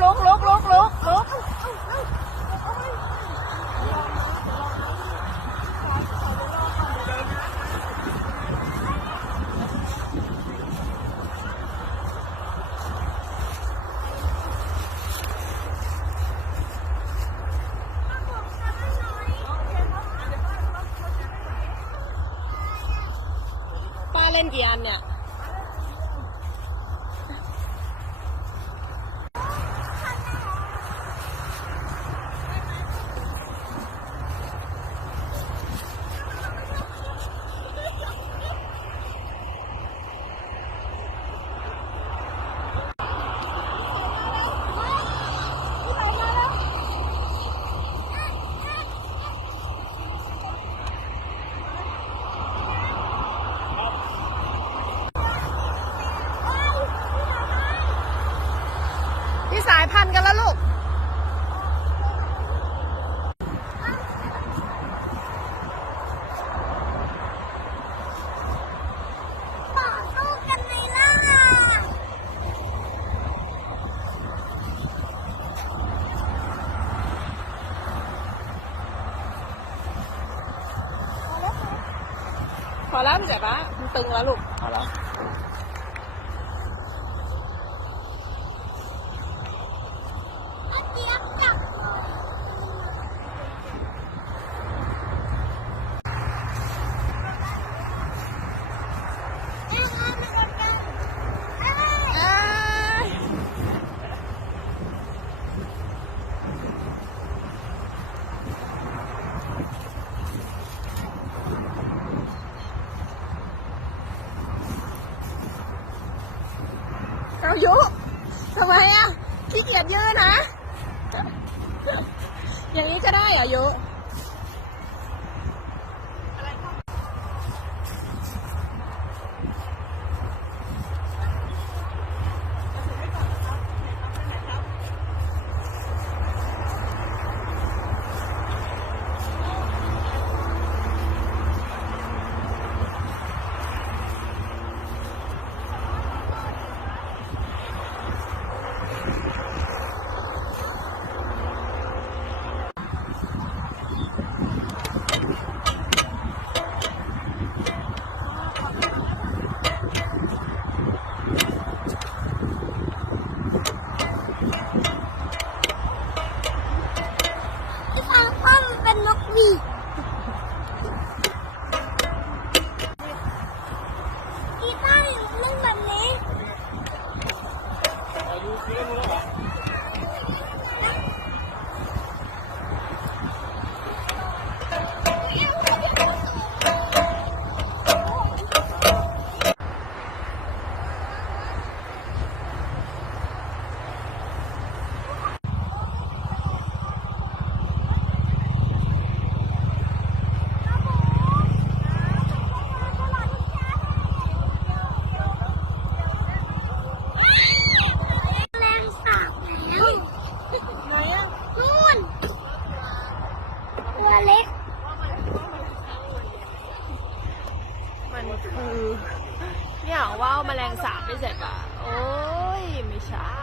ลุกป้าเล่นกี่อันเนี่ยสายพันธุ์กันแล้วลูกต่อสู้กันในล่าพอแล้วพี่จ๋ามันตึงแล้วลูกพอแล้วเอายุทำไมอ่ะขี้เกียจยืนนะอย่างนี้จะได้เหรอยุเป็นนกหวีดกีตาร์เล่นแบบนี้ตัวเล็กมันคือเนี่ยว่าวแมลงสาบไม่เสร็จอ่ะโอ้ยไม่ใช่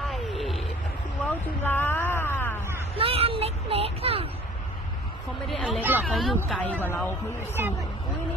คือว่าวจุฬาไม่อันเล็กๆค่ะเขาไม่ได้อันเล็กหรอกเขาอยู่ไกลกว่าเราเขาอยู่สูงอุ้ยนี่